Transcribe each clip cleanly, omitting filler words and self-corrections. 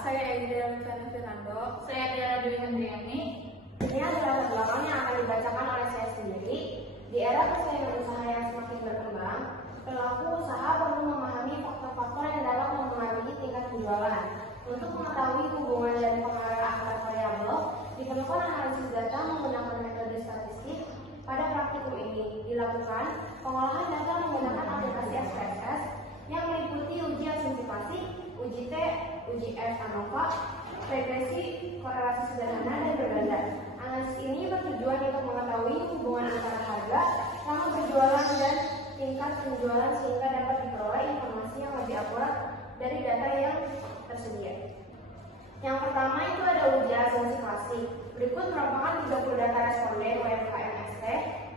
saya Edira Luciana Fernando. Saya Tiara Dwi Hendriani. Ini adalah belakang yang akan dibacakan oleh saya sendiri. Di era persaingan usaha yang semakin berkembang, pelaku usaha perlu memahami faktor-faktor yang dapat mempengaruhi tingkat penjualan. Untuk mengetahui hubungan dan pengaruh akar variabel, diperlukan analisis data menggunakan metode statistik. Pada praktikum ini dilakukan pengolahan data menggunakan aplikasi SPSS yang meliputi uji asumsi klasik, uji T, uji F ANOVA, regresi, korelasi sederhana, dan berbeda. Analisis ini bertujuan untuk mengetahui hubungan antara harga, lama berjualan, dan tingkat penjualan sehingga dapat diperoleh informasi yang lebih akurat dari data yang tersedia. Yang pertama itu ada uji asumsi klasik. Berikut merupakan 30 data responden UMKM-ST.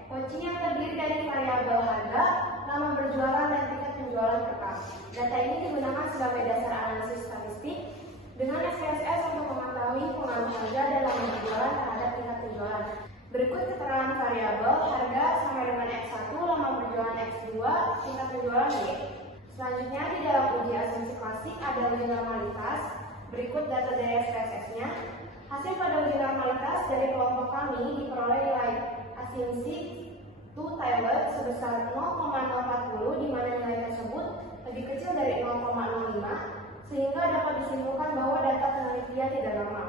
Kunci yang terdiri dari variabel harga, lama berjualan, dan tingkat penjualan per kas. Data ini digunakan sebagai dasar analisis statistik dengan SPSS untuk mengetahui pengaruh harga dan lama berjualan terhadap tingkat penjualan. Berikut keterangan variabel harga sama dengan X1, lama berjualan X2, tingkat penjualan Y. Selanjutnya di dalam uji asumsi klasik ada uji normalitas. Berikut data dari SPSS-nya. Hasil pada uji normalitas dari kelompok kami diperoleh nilai asumsi two-tailed sebesar 0,040 di mana nilai tersebut lebih kecil dari 0,05 sehingga dapat disimpulkan bahwa data penelitian tidak normal.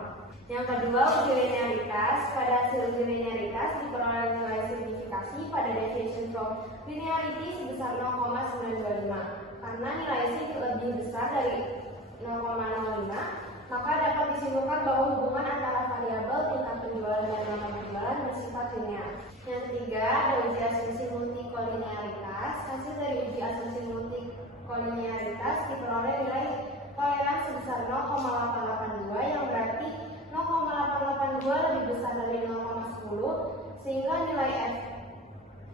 Yang kedua, uji linearitas. Pada hasil uji linearitas diperoleh nilai signifikasi pada deviation from linearity sebesar 0,925. Karena nilai sig lebih besar dari 0,05, maka dapat disimpulkan bahwa hubungan antara variabel tingkat penjualan dan lama penjualan bersifat linear. Yang ketiga, ada uji asumsi multikolinearitas. Hasil dari uji asumsi multikolinearitas diperoleh nilai toleransi sebesar 0,882 yang berarti 0,882 lebih besar dari 0,10 sehingga nilai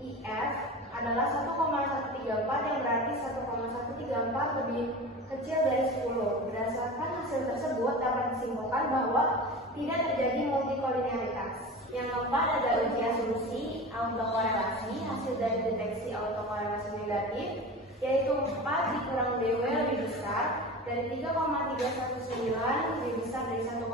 FIF adalah 1,134 yang berarti 1,134 lebih kecil dari 10. Berdasarkan hasil tersebut dapat disimpulkan bahwa tidak terjadi multikolinearitas. Yang keempat ada uji asumsi autokorelasi. Hasil dari deteksi autokorelasi negatif yaitu 4 dikurang DW lebih besar dari 3,319 lebih besar dari 1,5666,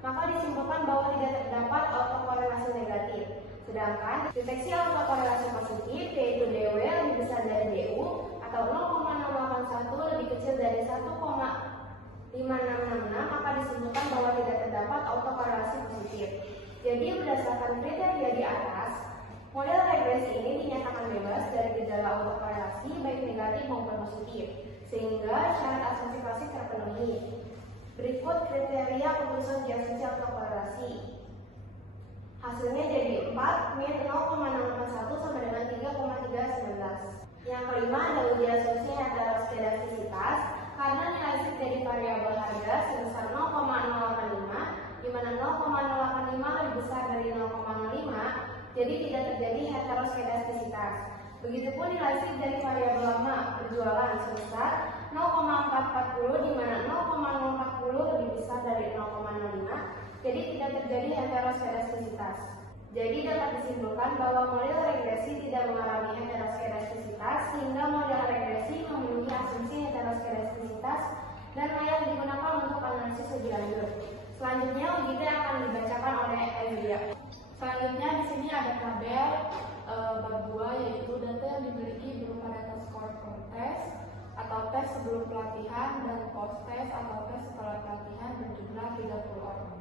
maka disimpulkan bahwa tidak terdapat autokorelasi negatif. Sedangkan deteksi autokorelasi positif yaitu DW lebih besar dari DU atau 0,681 lebih kecil dari 1,5666, maka disimpulkan bahwa tidak terdapat autokorelasi positif. Jadi berdasarkan kriteria di atas, model regresi ini dinyatakan bebas dari gejala autokorelasi baik negatif maupun positif, sehingga syarat asumsi klasik terpenuhi. Berikut kriteria keputusan asumsi autokorelasi. Hasilnya jadi 4 min 0,681 sama dengan 3,319. Yang kelima ada uji asumsi heteroskedastisitas. Karena nilai sig dari variabel harga sebesar 0,085 di mana 0,085 lebih besar dari 0,05, jadi tidak terjadi heteroskedastisitas. Begitupun nilai sig dari variabel lama berjualan sebesar 0,440 di mana 0,040 lebih besar dari 0,05, jadi tidak terjadi heteroskedastisitas. Jadi dapat disimpulkan bahwa model regresi tidak mengalami heteroskedastisitas sehingga model regresi memenuhi asumsi heteroskedastisitas dan layak digunakan untuk analisis lebih lanjut. Selanjutnya uji T akan dibacakan oleh Edria. Selanjutnya di sini ada tabel bab 2 yaitu data yang dimiliki berupa data skor per-tes atau tes sebelum pelatihan dan post-tes atau tes setelah pelatihan berjumlah 30 orang.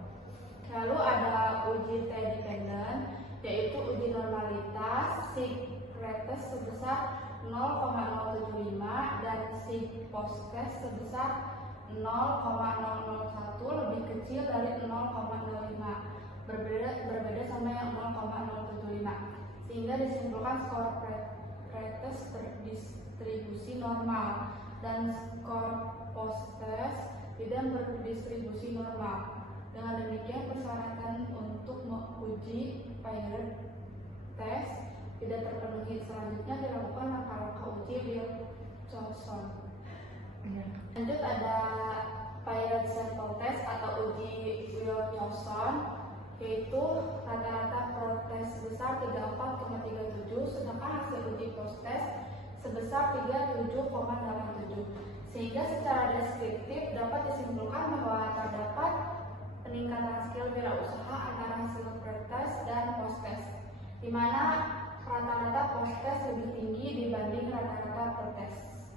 Lalu ada uji T dependent yaitu uji normalitas sig pretest sebesar 0,075 dan sig post-test sebesar 0,001 lebih kecil dari 0,05, berbeda sama yang 0,075, sehingga disimpulkan skor pretest berdistribusi normal dan skor post-test tidak berdistribusi normal. Dengan demikian persyaratan untuk menguji pilot test tidak terpenuhi. Selanjutnya dilakukan langkah-langkah uji Wilson. Lanjut ada pilot sample test atau uji Wilson, yaitu rata-rata pro-test sebesar 34,37 sedangkan hasil uji post-test sebesar 37,87, Sehingga secara deskriptif dapat disimpulkan bahwa terdapat peningkatan skill wirausaha antara hasil pretest dan post-test, di mana rata-rata post-test lebih tinggi dibanding rata-rata pretest.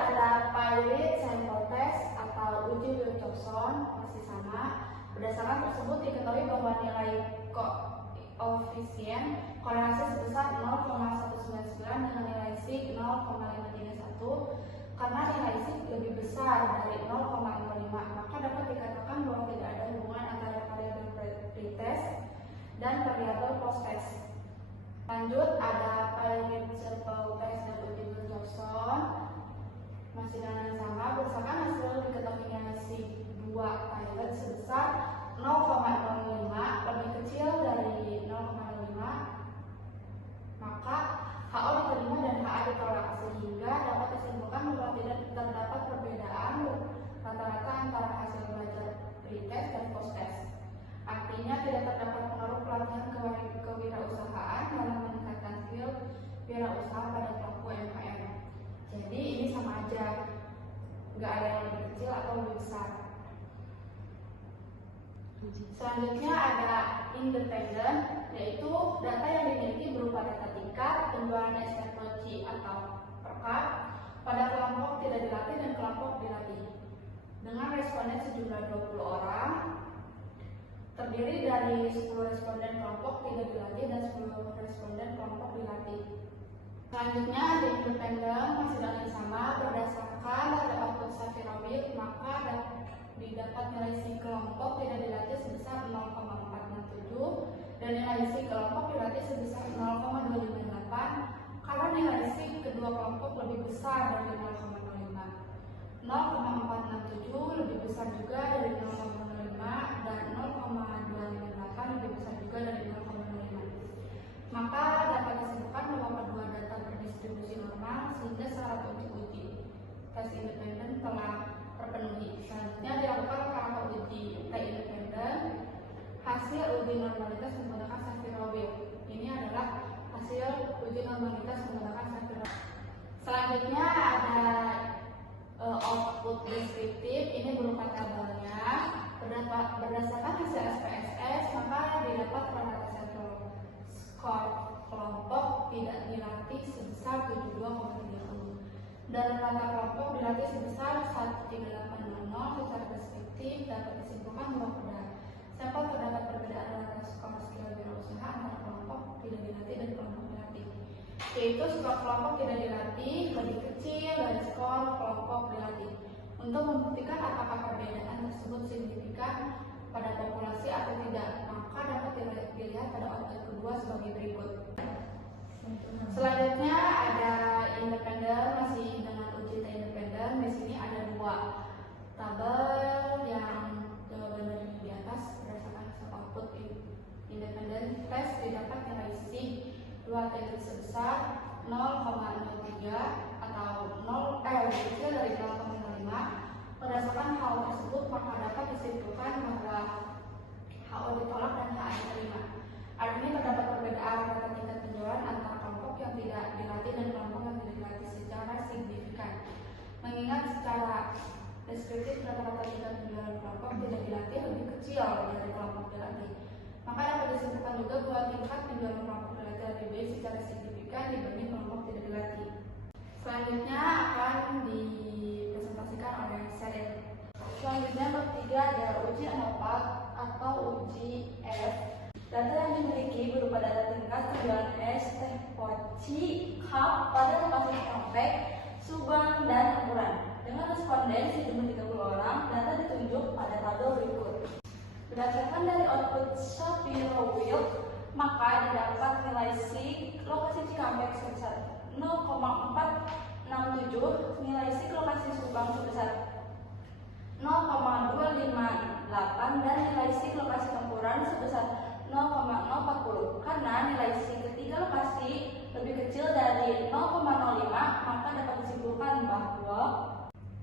Ada pilot sample test atau uji Wilcoxon masih sama. Berdasarkan tersebut diketahui bahwa nilai koefisien korelasi sebesar 0,199 dengan nilai sig 0,531. Karena nilai sig lebih besar dari 0,05, maka dapat dikatakan bahwa tidak ada hubungan antara variabel pretest dan variabel post-test. Lanjut, ada pilot sample test dan uji Wilcoxon masih dengan yang sama. Berdasarkan hasil diketahuinya sig 2 pilot sebesar 0,05 lebih kecil dari 0,05, maka HO diterima dan HA ditolak, sehingga dapat disimpulkan bahwa tidak terdapat perbedaan rata-rata antara hasil belajar pretest dan post-test. Artinya tidak terdapat pengaruh pelatihan kewirausahaan dalam meningkatkan skill wirausaha pada pelaku UMKM. Jadi ini sama aja, nggak ada yang lebih kecil atau lebih besar. Selanjutnya ada independen, yaitu data yang dimiliki berupa data tingkat, penjualan SMPC atau per cup pada kelompok tidak dilatih dan kelompok dilatih. Dengan responden sejumlah 20 orang, terdiri dari 10 responden kelompok tidak dilatih dan 10 responden kelompok dilatih. Selanjutnya ada independen, masih dengan yang sama. Berdasarkan dari output Safirawit, maka didapat nilai si kelompok tidak dilatih sebesar 0,467 dan nilai si kelompok dilatih sebesar 0,258 karena nilai si kedua kelompok lebih besar dari 0,05. 0,467 lebih besar juga dari 0,05 dan 0,258 lebih besar juga dari 0,05. Maka dapat disimpulkan bahwa kedua data berdistribusi normal sehingga syarat untuk uji tes independen telah terpenuhi. Selanjutnya dilakukan rangka uji T independen hasil uji normalitas menggunakan Safirawit. Ini adalah hasil uji normalitas menggunakan Safirawit. Selanjutnya ada output deskriptif, ini berupa tabelnya. Berdasarkan hasil SPSS, maka didapat rata-rata sampel skor kelompok tidak dilatih sebesar 72,30 dan rata kelompok dilatih sebesar 13800. Secara deskriptif dapat disimpulkan bahwa pada sampel terdapat perbedaan rata skor skill wirausaha antara kelompok tidak dilatih dan kelompok dilatih, yaitu skor kelompok tidak dilatih lebih kecil dari skor kelompok dilatih. Untuk membuktikan apakah perbedaan tersebut signifikan pada populasi atau tidak, maka dapat dilihat pada output kedua sebagai berikut. Selanjutnya ada independen, masih dengan uji T independen. Di sini ada dua tabel yang jawaban dari di atas berdasarkan hasil output independen tes didapat nilai sig 2 T sebesar 0,03 atau lebih kecil dari 0,05. Berdasarkan hal tersebut, maka dapat disimpulkan bahwa HO ditolak dan HA diterima. Artinya terdapat perbedaan rata tingkat penjualan antara kelompok yang tidak dilatih dan kelompok yang tidak dilatih secara signifikan. Mengingat secara deskriptif rata-rata tingkat penjualan kelompok tidak dilatih lebih kecil dari kelompok dilatih, maka dapat disimpulkan juga bahwa tingkat penjualan kelompok dilatih lebih baik secara signifikan dibanding kelompok tidak dilatih. Selanjutnya akan dipresentasikan oleh Sheryl. Selanjutnya bab 3 adalah uji anopat atau uji F. Data yang dimiliki berupa data tingkat penjualan es, teh, poci, cup pada lokasi Cikampek, Subang, dan Angkuran. Dengan responden sejumlah 30 orang, data ditunjuk pada tabel berikut. Berdasarkan dari output Safirawit, maka didapat nilai sig lokasi Cikampek sebesar 0,467, nilai sig lokasi Subang sebesar 0,258 dan nilai sig lokasi Angkuran sebesar 0,040. Karena nilai sig ketiga lokasi lebih kecil dari 0,05, maka dapat disimpulkan bahwa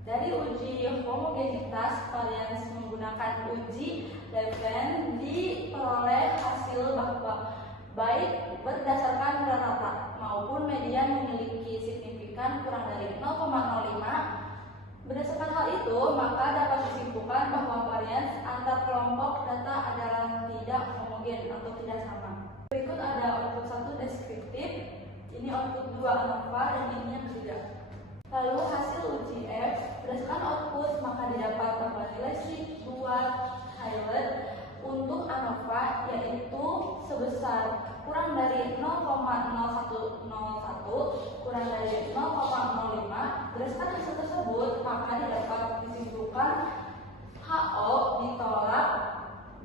dari uji homogenitas varians menggunakan uji Levene diperoleh hasil bahwa baik berdasarkan rata maupun median memiliki signifikan signifikan kurang dari 0,05. Berdasarkan hal itu, maka dapat disimpulkan bahwa varians antar kelompok data adalah tidak homogen atau tidak sama. Berikut ada output 1 deskriptif, ini output 2 ANOVA, dan ini yang tidak. Lalu hasil uji F, berdasarkan output maka didapat bahwa nilai sleep buat highlight untuk ANOVA yaitu sebesar kurang dari 0,0101 kurang dari 0,05. Berdasarkan hasil tersebut maka dapat disimpulkan HO ditolak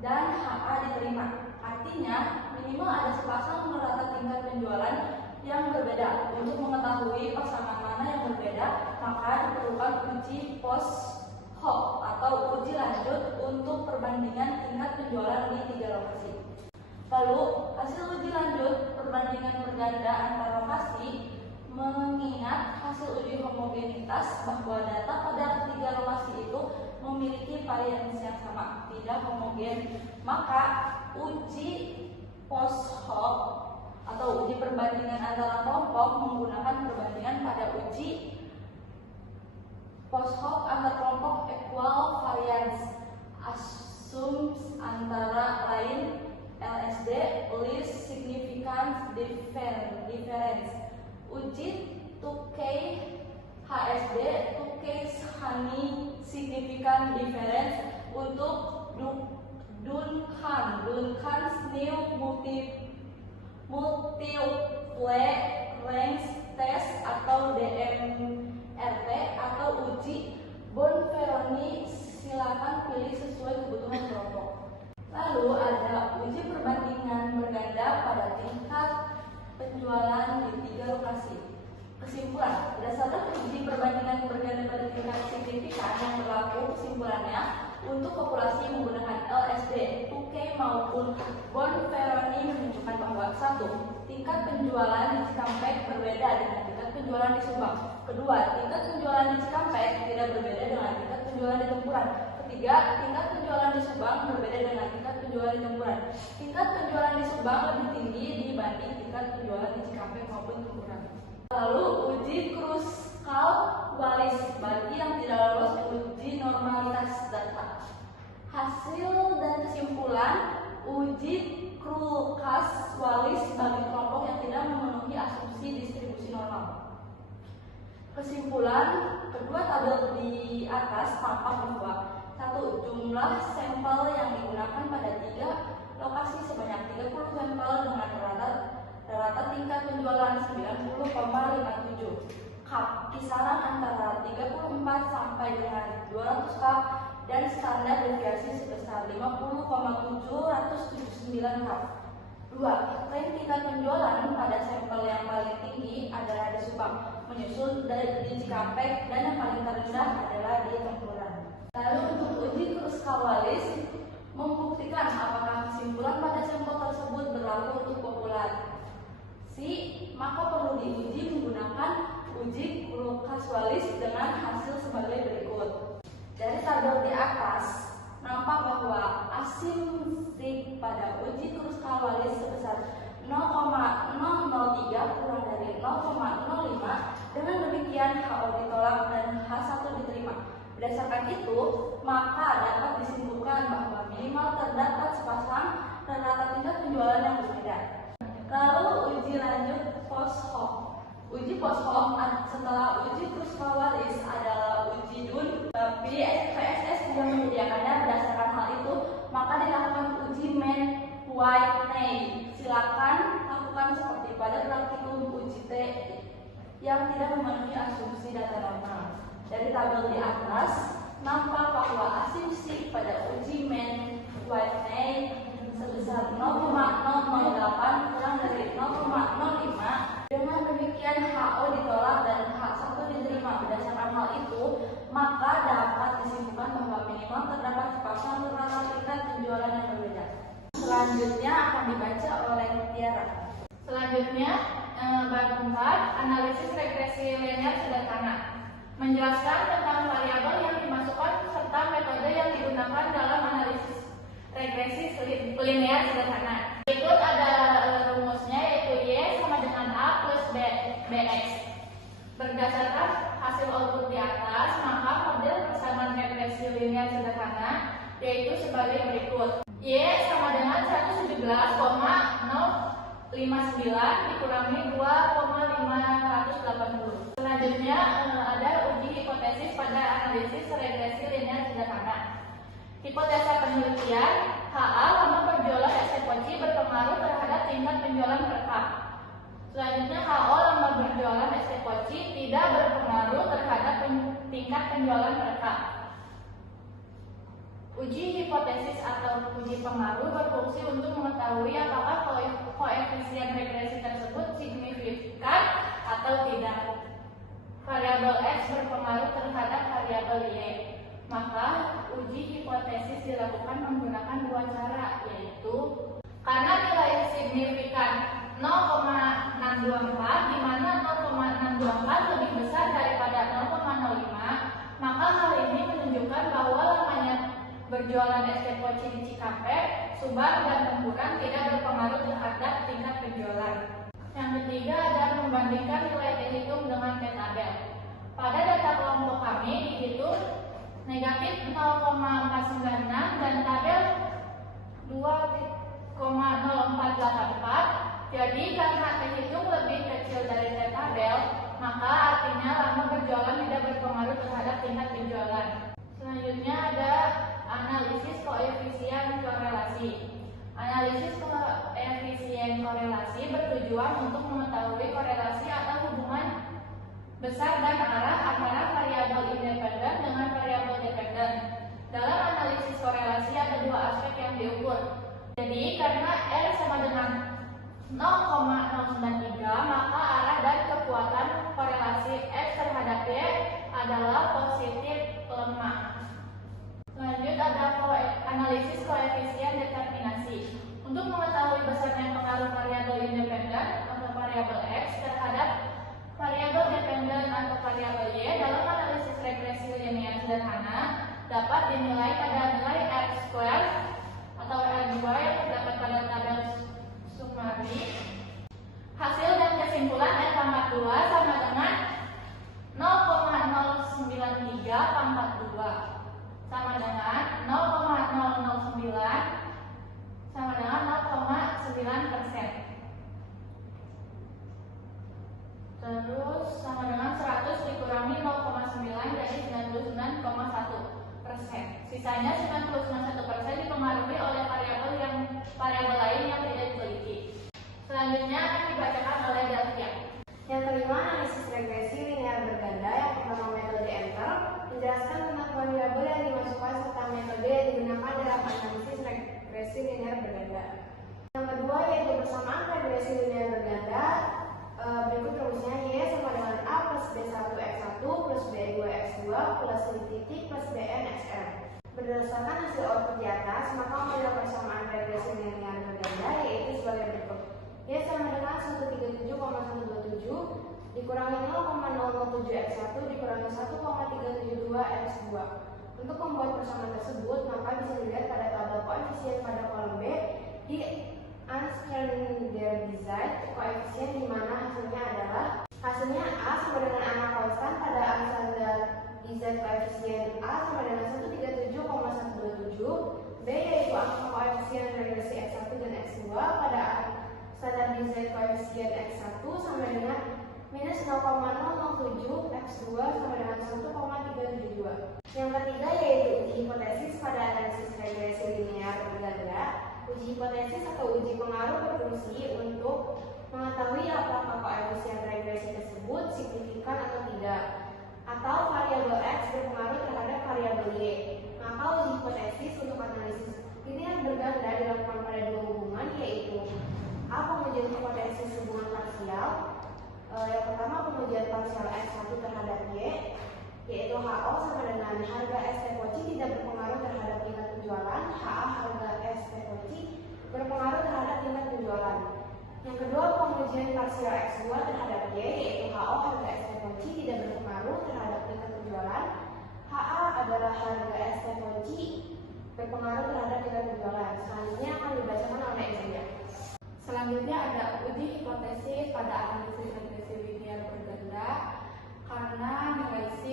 dan HA diterima. Artinya minimal ada sepasang rata tingkat penjualan yang berbeda. Untuk mengetahui pasangan mana yang berbeda, maka diperlukan uji post hoc atau uji lanjut untuk perbandingan tingkat penjualan di 3 lokasi. Lalu, hasil uji lanjut perbandingan berganda antar lokasi mengingat hasil uji homogenitas bahwa data pada 3 lokasi itu memiliki varians yang sama, tidak homogen. Maka uji post hoc atau uji perbandingan antara kelompok menggunakan perbandingan pada uji post hoc antar kelompok equal variance assumes antara lain LSD least significant difference, uji 2K HSD 2K honey significant difference untuk Duncan's new multiple range test atau DMRT atau uji Bonferroni, silakan pilih sesuai kebutuhan kelompok. Lalu ada uji perbandingan berganda pada tingkat penjualan di 3 lokasi. Kesimpulan, berdasarkan uji perbandingan berganda pada tingkat signifikan yang berlaku, kesimpulannya untuk populasi menggunakan LSD, 2K maupun Bonferroni menunjukkan bahwa 1. Tingkat penjualan di Cikampek berbeda dengan tingkat penjualan di Subang. Kedua, tingkat penjualan di Cikampek tidak berbeda dengan tingkat penjualan di Tempuran. Ketiga, tingkat penjualan di Subang berbeda dengan tingkat penjualan di Tempuran. Tingkat penjualan di Subang lebih tinggi dibanding tingkat penjualan di Cikampek maupun Tempuran. Lalu uji Kruskal-Wallis bagi yang tidak lolos uji normalitas data. Hasil dan kesimpulan uji Kruskal-Wallis bagi kelompok yang tidak memenuhi asumsi distribusi normal. Kesimpulan, kedua tabel di atas tampak bahwa 1. Jumlah sampel yang digunakan pada 3 lokasi sebanyak 30 sampel dengan rata tingkat penjualan 90,57 cup, kisaran antara 34 sampai dengan 200 cup, dan standar deviasi sebesar 50,779 cup. 2. Tren tingkat penjualan pada sampel yang paling tinggi adalah di Subang, menyusul di Cikampek, dan yang paling terendah adalah di Tempuran. Lalu untuk uji Kruskal-Wallis membuktikan apakah kesimpulan pada sampel tersebut berlaku untuk populasi, maka perlu diuji menggunakan uji Kruskal-Wallis dengan hasil sebagai berikut. Dari tabel di atas nampak bahwa asumsi pada uji Kruskal-Wallis sebesar 0,003 kurang dari 0,05. Dengan demikian HO ditolak dan H1 diterima. Berdasarkan itu, maka dapat disimpulkan bahwa minimal terdapat sepasang rata tingkat penjualan yang berbeda. Lalu uji lanjut post hoc. Uji post hoc setelah uji Kruskal-Wallis adalah uji DUN, tapi PSS tidak menyediakannya. Berdasarkan hal itu, maka dilakukan uji Mann-Whitney. Silakan lakukan seperti pada praktikum uji T yang tidak memenuhi asumsi data normal. Dari tabel di atas nampak bahwa asumsi pada uji Mann-Whitney sebesar 0,008 kurang dari 0,05. Dengan demikian HO ditolak dan H1 diterima. Berdasarkan hal itu, maka dapat disimpulkan bahwa minimal terdapat sepasang rata tingkat penjualan yang berbeda. Selanjutnya akan dibaca oleh Tiara. Selanjutnya, bab 4, analisis regresi linear sederhana. Menjelaskan tentang variabel yang dimasukkan serta metode yang digunakan dalam analisis regresi linear sederhana. Berikut ada rumusnya, yaitu Y sama dengan A plus BX. linear sederhana, yaitu sebagai berikut. Y sama dengan 117,059 dikurangi 2,580. Selanjutnya ada uji hipotesis pada analisis regresi linear sederhana. Hipotesa penelitian, HA lama berjualan es teh poci berpengaruh terhadap tingkat penjualan per cup. Selanjutnya HO lama berjualan es teh poci tidak berpengaruh terhadap tingkat penjualan per cup. Uji hipotesis atau uji pengaruh berfungsi untuk mengetahui apakah koefisien regresi tersebut signifikan atau tidak. Variabel X berpengaruh terhadap variabel Y. Maka uji hipotesis dilakukan menggunakan dua cara, yaitu karena nilai signifikan 0,624 di mana 0,624 lebih besar daripada 0,05, maka hal ini menunjukkan bahwa lamanya berjualan es teh poci di Cikampek, Subang, dan Tembukan tidak berpengaruh terhadap tingkat penjualan. Yang ketiga adalah membandingkan nilai dihitung dengan tabel. Pada data kelompok kami dihitung negatif 0,496 dan tabel 2,0484. Jadi karena terhitung lebih kecil dari tabel, maka artinya lama berjualan tidak berpengaruh terhadap tingkat penjualan. Selanjutnya ada analisis koefisien korelasi. Analisis koefisien korelasi bertujuan untuk mengetahui korelasi atau hubungan besar dan arah antara variabel independen dengan variabel dependen. Dalam analisis korelasi ada dua aspek yang diukur. Jadi karena R sama dengan 0,093, maka arah dan kekuatan korelasi X terhadap Y adalah positif lemah. Lanjut ada analisis koefisien determinasi. Untuk mengetahui besarnya pengaruh variabel independen atau variabel X terhadap variabel dependen atau variabel Y dalam analisis regresi linear sederhana dapat dinilai pada nilai R2 atau R2 yang terdapat pada tabel summary. Hasil dan kesimpulan R pangkat 2 sama dengan 0,093 pangkat 2 sama dengan 0,009 sama dengan 0,9%. Terus sama dengan 100 dikurangi 0,9 jadi 99,1%. Sisanya 99,1% dipengaruhi oleh variabel lain yang tidak diteliti. Selanjutnya akan dibacakan oleh Delvia. Yang kelima, analisis regresi linear berganda. Yang pertama, metode Enter menjelaskan tentang variabel yang dimasukkan serta metode yang digunakan dalam analisis regresi linear berganda. Yang kedua yaitu persamaan regresi linear berganda. Berikut rumusnya. Y sama dengan A plus B1 X1 plus B2 X2 plus I titik plus Bn Xn. Berdasarkan hasil output di atas, maka model persamaan regresi linear berganda yaitu sebagai berikut. Y sama dengan 137,127 dikurangi 0,007 X1 dikurangi 1,372 X2. Untuk membuat persamaan tersebut, maka bisa dilihat pada tabel koefisien pada kolom B di unstandardized koefisien di mana hasilnya A sama dengan angka konstan pada unstandardized koefisien A sama dengan 137,127, B yaitu angka koefisien regresi X1 dan X2 pada standardized koefisien X1 sama dengan minus 0,007, X2 sama dengan 1,372. Yang ketiga yaitu uji hipotesis pada analisis regresi linear berganda. Uji hipotesis atau uji pengaruh berfungsi untuk mengetahui apakah koefisien regresi tersebut signifikan atau tidak, atau variabel X berpengaruh terhadap variabel Y. Maka uji hipotesis untuk analisis linear berganda dilakukan pada dua hubungan, yaitu A. Pengujian hipotesis hubungan parsial. Yang pertama, pengujian parsial X1 terhadap Y, yaitu HO sama dengan harga es teh poci tidak berpengaruh terhadap tingkat penjualan. HA harga es teh poci berpengaruh terhadap tingkat penjualan. Yang kedua, pengujian parsial X2 terhadap Y, yaitu HO harga es teh poci tidak berpengaruh terhadap tingkat penjualan. HA adalah harga es teh poci berpengaruh terhadap tingkat penjualan. Selanjutnya akan dibacakan oleh Ezia. Selanjutnya ada uji hipotesis pada analisis regresi linear berganda karena nilai C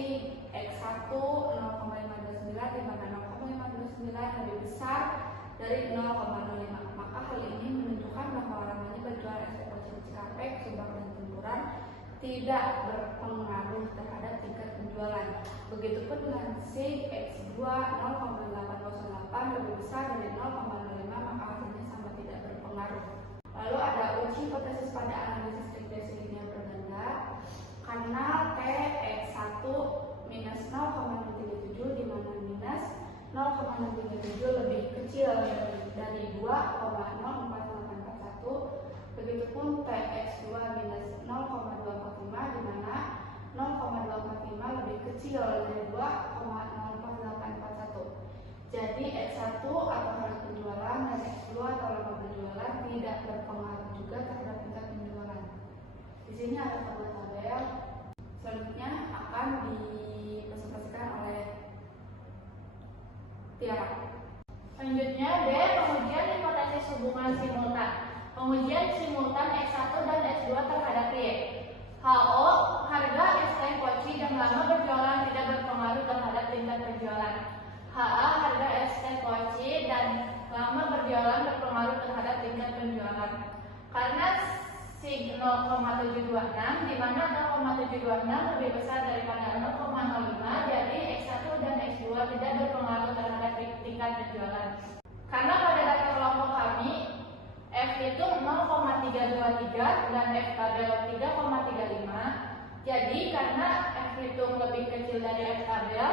X1 0,529 di mana yang lebih besar dari 0,05. Maka hal ini menunjukkan bahwa lamanya berjualan ekspektasi Cikampek, Subang, dan Tempuran tidak berpengaruh terhadap tingkat penjualan. Begitupun dengan C X2 0,808 lebih besar dari 0,05, maka hasilnya sama tidak berpengaruh. Lalu ada uji hipotesis pada analisis regresi linear berganda. Kanal T X1 minus 0,037 di mana minus 0,037 lebih kecil dari 2,04841. Begitupun TX2 minus 0,245 di mana 0,245 lebih kecil dari 2,04841. Jadi X1 atau harga penjualan dan X2 atau lama berjualan tidak berpengaruh juga terhadap tingkat penjualan. Di sini ada tabel. Selanjutnya akan dipresentasikan oleh Tiara. Selanjutnya D. Pengujian hipotesis hubungan simultan. Pengujian simultan X1 dan X2 terhadap Y. HO, harga ST Koci dan lama berjualan tidak berpengaruh terhadap tingkat penjualan. HA, harga ST Koci dan lama berjualan berpengaruh terhadap tingkat penjualan. Karena sig 0,726 di mana 0,726 lebih besar daripada 0,05, jadi X1 dan X2 tidak berpengaruh terhadap tingkat penjualan. Karena pada data kelompok kami F itu 0,323 dan F tabel 3,35. Jadi karena F itu lebih kecil dari F tabel,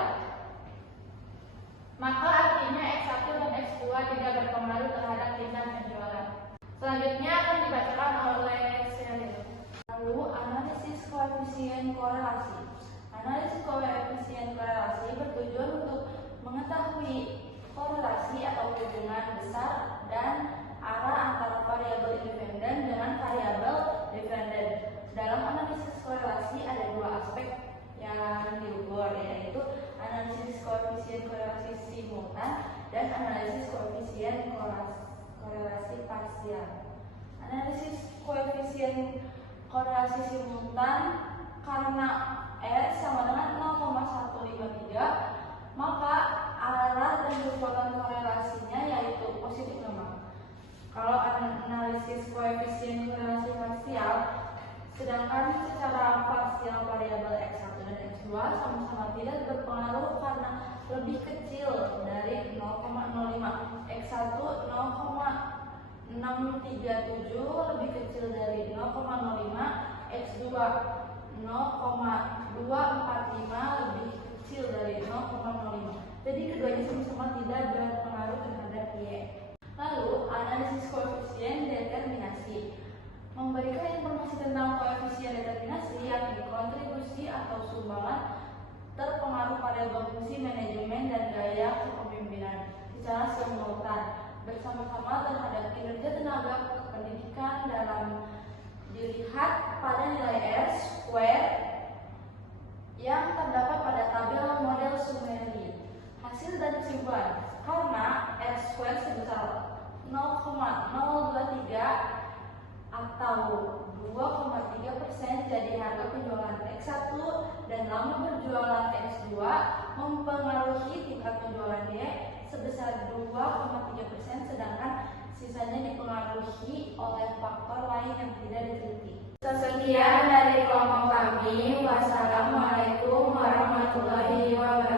maka artinya X1 dan X2 tidak berpengaruh terhadap tingkat penjualan. Selanjutnya akan dibacakan oleh Sheryl. Lalu analisis koefisien korelasi. Analisis koefisien korelasi bertujuan untuk mengetahui korelasi atau hubungan besar dan arah antara variabel independen dengan variabel dependen. Dalam analisis korelasi ada dua aspek yang diukur, yaitu analisis koefisien korelasi simultan dan analisis koefisien korelasi parsial. Analisis koefisien korelasi simultan karena R sama dengan 0,153, maka arah dan kekuatan korelasinya yaitu positif nomor. Kalau analisis koefisien korelasi parsial, sedangkan secara parsial variabel X1 dan X2 sama-sama tidak berpengaruh karena lebih kecil dari 0,05. X1 0,637 lebih kecil dari 0,05, X2 0,245 lebih kecil dari 0,05. Jadi keduanya sama-sama tidak berpengaruh terhadap Y. Lalu analisis koefisien determinasi memberikan informasi tentang koefisien determinasi, yakni kontribusi atau sumbangan terpengaruh pada fungsi manajemen dan gaya kepemimpinan secara simultan bersama-sama terhadap kinerja tenaga kependidikan dalam dilihat pada nilai R square yang terdapat pada tabel model Summary. Hasil dan kesimpulan, karena R square sebesar 0,023 atau 2,3% jadi harga penjualan X1 dan lama berjualan X2 mempengaruhi tingkat penjualan Y sebesar 2,3%, sedangkan sisanya dipengaruhi oleh faktor lain yang tidak diteliti. Sekian dari kelompok kami. Wassalamualaikum warahmatullahi wabarakatuh.